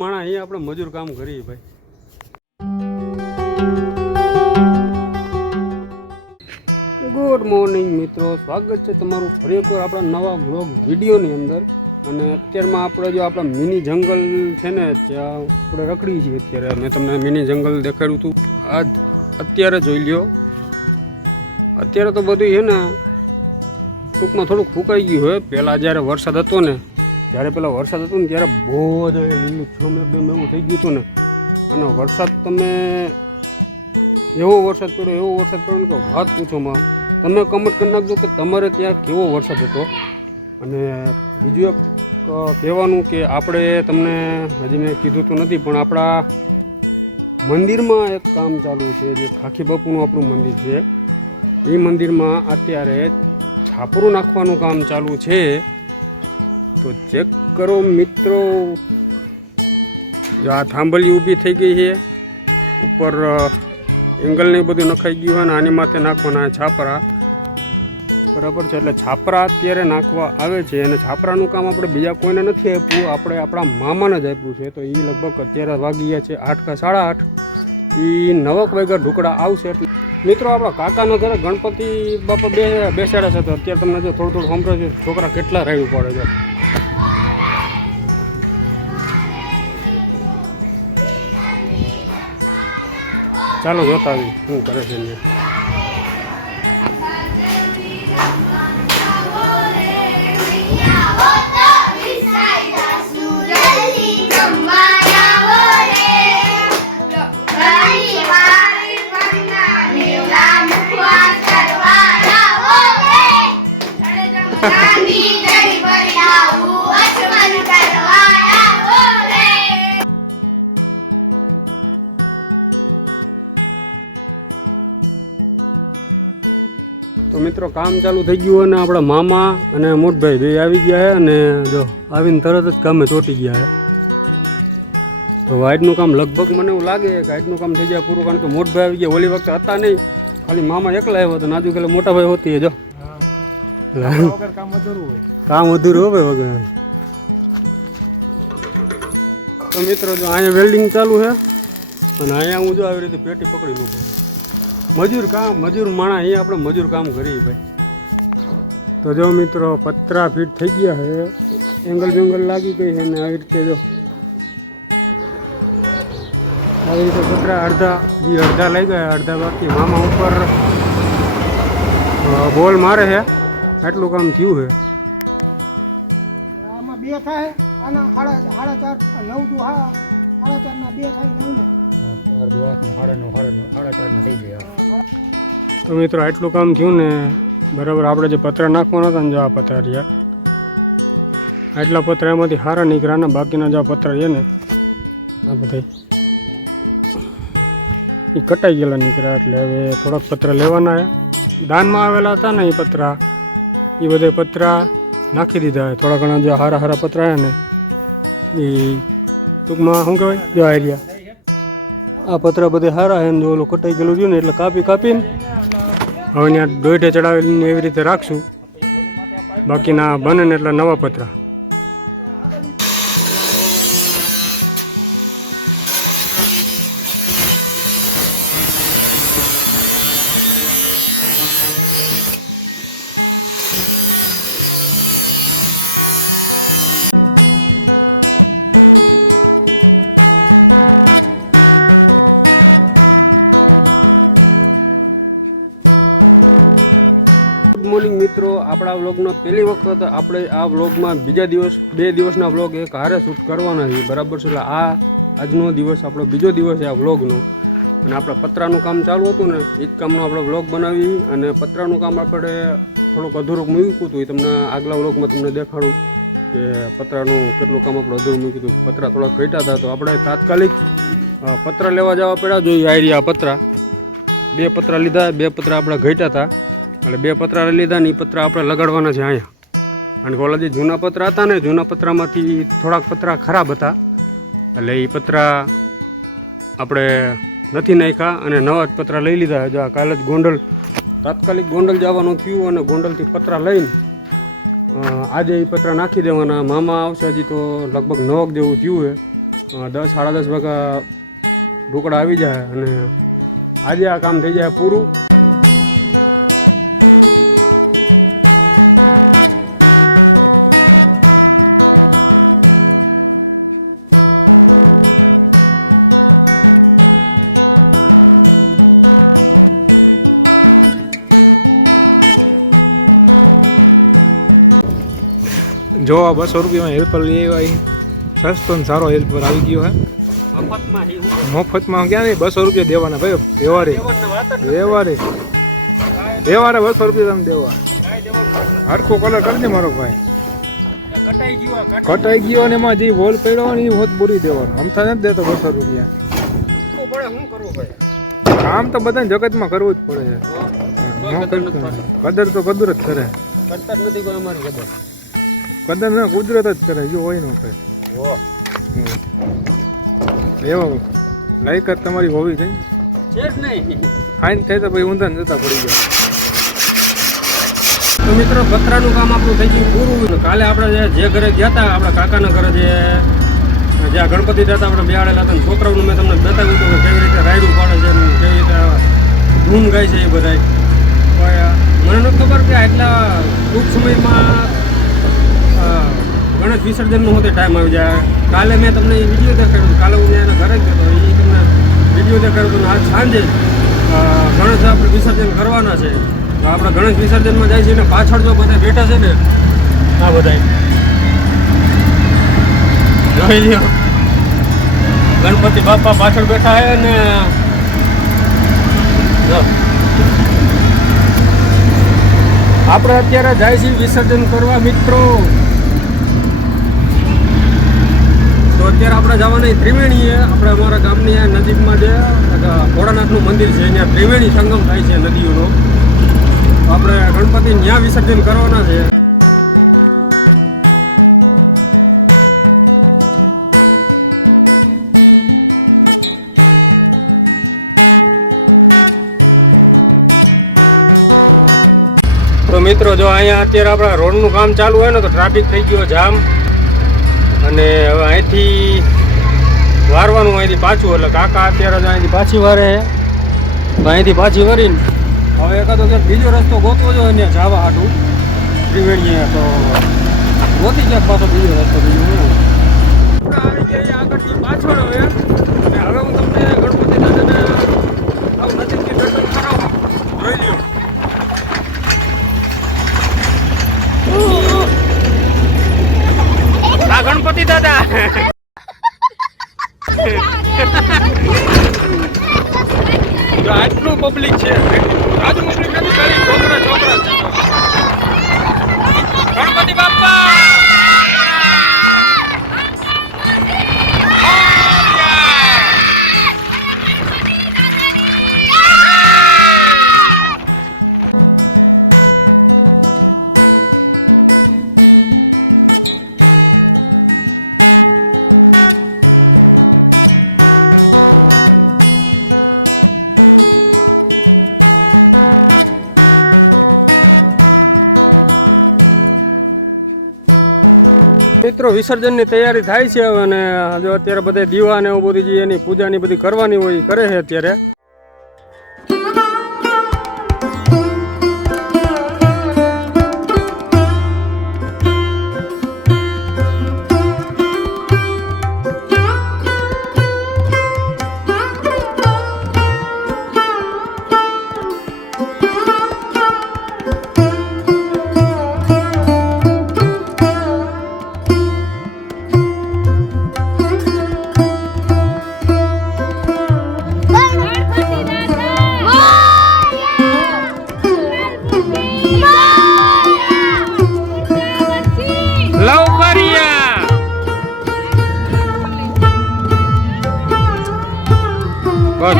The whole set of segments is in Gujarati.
માણા અહીંયા આપણે મજૂર કામ કરીએ ભાઈ. ગુડ મોર્નિંગ મિત્રો, સ્વાગત છે તમારું ફરી એકવાર આપણા નવા બ્લોગ વિડીયોની અંદર. અને અત્યારમાં આપણે જો આપણા મિની જંગલ છે ને ત્યાં આપણે રખડીએ છીએ. અત્યારે મેં તમને મિની જંગલ દેખાડ્યું હતું, અત્યારે જોઈ લ્યો. અત્યારે તો બધું છે ને ટૂંકમાં થોડુંક ફૂંકાઈ ગયું હોય. પહેલાં જ્યારે વરસાદ હતો ને ત્યારે ત્યારે બહુ જ લીલું છમ એકદમ એવું થઈ ગયું હતું ને. અને વરસાદ તમે એવો વરસાદ પડ્યો ને કે વાત પૂછોમાં. તમે કમેન્ટ કરી નાખજો કે તમારે ત્યાં કેવો વરસાદ હતો. અને બીજું એક કહેવાનું કે આપણે તમને હજી મેં કીધું તો નથી, પણ આપણા મંદિરમાં એક કામ ચાલુ છે, જે ખાખી બાપુનું આપણું મંદિર છે. એ મંદિરમાં અત્યારે છાપરું નાખવાનું કામ ચાલુ છે. તો ચેક કરો મિત્રો. આ થાંભલી ઊભી થઈ ગઈ છે, ઉપર એંગલ ને બધું નખાઈ ગયું હોય ને આની માથે નાખવાના છાપરા. બરાબર છે, એટલે છાપરા અત્યારે નાખવા આવે છે. અને છાપરાનું કામ આપણે બીજા કોઈને નથી આપ્યું, આપણે આપણા મામાને જ આપ્યું છે. તો એ લગભગ અત્યારે વાગી ગયા છે 8 કે 8:30. એ 9 વાગ્યા ઢુકડા આવશે. એટલે મિત્રો આપણા કાકાના ઘરે ગણપતિ બાપા બેસાડ્યા છે. તો અત્યારે તમને જો થોડું સંભળાય છે, છોકરા કેટલા રાડ્યું પડે છે. ચાલો જોતા આવી શું કરે છે ને. તો મિત્રો કામ ચાલુ થઈ ગયું અને આપણા મામા અને મોટભાઈ બે આવી ગયા છે. અને જો આવીને તરત જ કામે ચોંટી ગયા છે. તો વાઇડનું કામ લગભગ મને એવું લાગે કે વાઇડનું કામ થઈ જાય પૂરું, કારણ કે મોટભાઈ આવી ગયા. ઓલી વખતે હતા નહીં, ખાલી મામા એકલા આવ્યો હતો. નાજુ કે મોટા ભાઈ હોતી જો કામ અધૂરું હોય વગર. તો મિત્રો જો અહીંયા વેલ્ડિંગ ચાલુ છે અને અહીંયા હું જો આવી રીતે પેટી પકડી લઉં છું. મજૂર માણા અહીંયા આપણે મજૂર કામ કરીએ ભાઈ. તો જો મિત્રો પતરા ફીટ થઈ ગયા છે, એંગલ બેંગલ લાગી ગઈ છે. અને આવી રીતે જો આવી રીતે પતરા અડધા લઈ ગયા, અડધા બાકી. મામા ઉપર બોલ મારે છે, આટલું કામ થયું છે. આમાં 2 થાય, આના 4.5 9 દુ 4.5 ના 2 થાય 9 ને. તો મિત્રો આટલું કામ થયું ને બરાબર. આપણે જે પતરા નાખવાના હતા ને, જો આ પતરા રહ્યા, આટલા પતરા એમાંથી સારા નીકળ્યા ને. બાકીના જો પતરા છે ને આ બધા એ કટાઈ ગયેલા નીકળ્યા. એટલે હવે થોડાક પતરા લેવાના છે. દાનમાં આવેલા હતા ને એ પતરા, એ બધા પતરા નાખી દીધા. થોડા ઘણા જે હારા પતરા છે ને એ ટૂંકમાં શું કહેવાય, જો આ રહ્યા આ પતરા બધા સારા છે ને. જો ઓલું કટાઈ ગયેલું રહ્યું ને એટલે કાપીને હવે ત્યાં દોઢે ચડાવીને એવી રીતે રાખશું. બાકીના બને ને એટલે નવા પતરા. ગુડ મોર્નિંગ મિત્રો, આપણા વ્લોગનો પહેલી વખત આપણે આ વ્લોગમાં બે દિવસના વ્લોગ એક હારે શૂટ કરવાના છે. બરાબર છે, એટલે આજનો દિવસ આપણો બીજો દિવસ છે આ વ્લોગનો. અને આપણા પતરાનું કામ ચાલુ હતું ને એ જ કામનો આપણે વ્લોગ બનાવી. અને પતરાનું કામ આપણે થોડુંક અધૂરું મૂક્યું હતું, એ તમને આગલા વ્લોગમાં તમને દેખાડું કે પતરાનું કેટલું કામ આપણે અધૂરું મૂક્યું હતું. પતરા થોડાક ઘટ્યા હતા, તો આપણે તાત્કાલિક પતરા લેવા જવા પડ્યા. જોઈએ આયરિયા પતરા 2 પતરા લીધા, 2 પતરા આપણે ઘટ્યા હતા. એટલે 2 પતરા લીધા ને એ પતરા આપણે લગાડવાના છે અહીંયા. અને ઓલા જે જૂના પતરા હતા ને, જૂના પતરામાંથી થોડાક પતરા ખરાબ હતા, એટલે એ પતરા આપણે નથી નાખ્યા અને નવા જ પતરા લઈ લીધા. જો કાલે જ તાત્કાલિક ગોંડલ જવાનું થયું અને ગોંડલથી પતરા લઈને આજે એ પતરા નાખી દેવાના. મામા આવશે હજી તો લગભગ 9 જેવું થયું છે. 10 સાડા 10 વાગ્યા ઢોકળા આવી જાય અને આજે આ કામ થઈ જાય પૂરું. જો આ 200 રૂપિયામાં હેલ્પર લઈ આવ્યા સસ્તો ને સારો હેલ્પર આવી ગયો હે મફતમાં ક્યાં નહીં 200 રૂપિયા દેવાના ભાઈ વ્યવહારે 200 રૂપિયા તમે દેવા હરખો કલર કરી દે મારો ભાઈ કટાઈ ગયો અને એમાં જે હોલ પડ્યો ને એ હોત બોરી દેવાનો અમથા નથી દેતો 200 રૂપિયા કામ તો બધાને જગતમાં કરવું જ પડે છે કદર તો કદર જ કરે કદર ના કુદરત જ કરે જો હોય ન કરે એવો લાયકાત તમારી હોવી જોઈએ ફાઇન થાય તો ભાઈ ઊંધા જતા પડી જાય. તો મિત્રો પતરાનું કામ આપણું થઈ ગયું પૂરું. કાલે આપણે જે ઘરે ગયા હતા આપણા કાકાના ઘરે જ્યાં ગણપતિ હતા આપણે બેહાડેલા હતા છોકરાઓનું મેં તમને બતાવ્યું હતું કે કેવી રીતે રાયડું પાડે છે કેવી રીતે ધૂન ગાય છે એ બધા. મને નથી ખબર કે આટલા ટૂંક સમયમાં ગણેશ વિસર્જનનો હોતે ટાઈમ આવી જાય. કાલે મેં તમને એ વિડીયો દેખાડ્યો કાલે હું એના ઘરે જ ગયો એ તમને વિડીયો દેખાડ્યો હતો. આજ સાંજે ગણેશ આપણે વિસર્જન કરવાના છે. આપણે ગણેશ વિસર્જનમાં જાય છે ને પાછળ જો બધા બેઠા છે ને આ બધા જોઈ લ્યો ગણપતિ બાપા પાછળ બેઠા છે ને આપણે અત્યારે જાય છીએ વિસર્જન કરવા મિત્રો. તો અત્યારે આપણે જવાના ત્રિવેણીએ આપણે અમારા ગામની નજીકમાં જે ભોળાનાથનું મંદિર છે ત્યાં ત્રિવેણી સંગમ થાય છે નદીઓનો. આપણે ગણપતિ ત્યાં વિસર્જન કરવાના છે. તો મિત્રો જો અહીંયા અત્યારે આપણા રોડનું કામ ચાલુ હોય ને તો ટ્રાફિક થઈ ગયો જામ અને હવે અહીંથી વારવાનું અહીંથી પાછું એટલે કાકા અત્યારે જ અહીંથી પાછી વારે અહીંથી પાછી વરીને હવે એકાદો ક્યાંક બીજો રસ્તો ગોતવો જોઈએ ને જવા હાટું ત્રિવેણીએ તો ગોતી ક્યાંક પાછો બીજો રસ્તો બીજો આવી ગયા આગળથી પાછળ હવે અને હવે હું તમને ગણપતિ દાદાને આવું નજીકથી દર્શન કરાવું જોઈ લ્યો. આ ગણપતિ દાદા આટલું પબ્લિક છે આજુ પબ્લિક નથી ખાલી છોકરા છોકરા ગણપતિ બાપા મિત્રો વિસર્જનની તૈયારી થાય છે હવે અને જો અત્યારે બધા દીવા ને એવું બધી જે એની પૂજાની બધી કરવાની હોય એ કરે છે અત્યારે.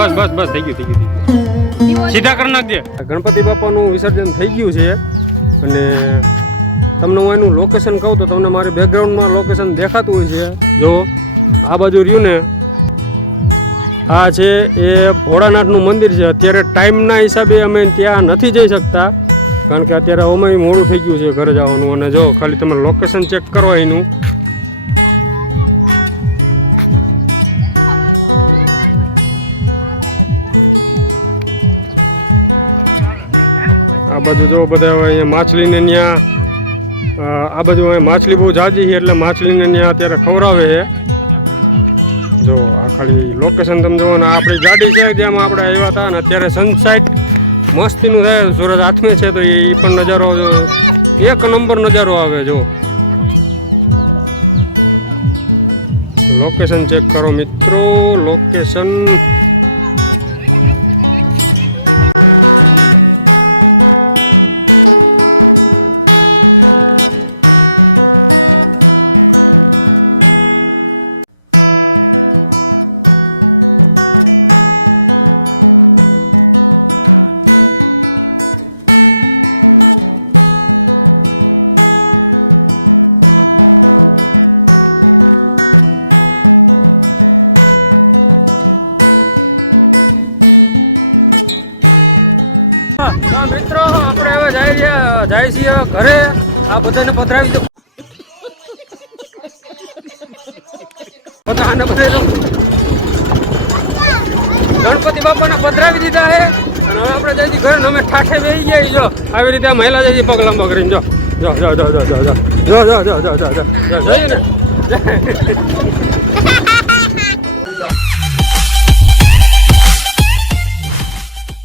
બસ બસ બસ થઈ ગયું સીધા કરી નાખજે. ગણપતિ બાપાનું વિસર્જન થઈ ગયું છે અને તમને હું એનું લોકેશન કહું તો તમને મારી બેકગ્રાઉન્ડમાં લોકેશન દેખાતું હોય છે. જો આ બાજુ રહ્યું ને આ છે એ ભોળાનાથનું મંદિર છે. અત્યારે ટાઈમના હિસાબે અમે ત્યાં નથી જઈ શકતા કારણ કે અત્યારે અમે મોડું થઈ ગયું છે ઘરે જવાનું. અને જો ખાલી તમે લોકેશન ચેક કરો એનું આ બાજુ જો બધા હવે અહીંયા માછલીને ત્યાં આ બાજુ અહીં માછલી બહુ જાજી છે એટલે માછલીને ત્યાં અત્યારે ખવડાવે છે. જો આ ખાલી લોકેશન તમે જુઓ ને આપણી ગાડી છે જેમાં આપણે આવ્યા હતા ને અત્યારે સનસાઇટ મસ્તીનું થાય સુરત હાથમે છે તો એ પણ નજારો એક નંબર નજારો આવે. જો લોકેશન ચેક કરો મિત્રો, લોકેશન મિત્રો આપણે હવે જાય છીએ ઘરે. આ બધાને પધરાવી દો, બધાને પધરાવી દો. ગણપતિ બાપાને પધરાવી દીધા છે અને હવે આપણે જાય ઘરે. અમે ઠાઠે બેસી ગયા. જો આવી રીતે મહિલા જાય પગ લાંબા કરીને. જો જો જો જો જો જો જો જો જો જો જો જો જો જોયું ને.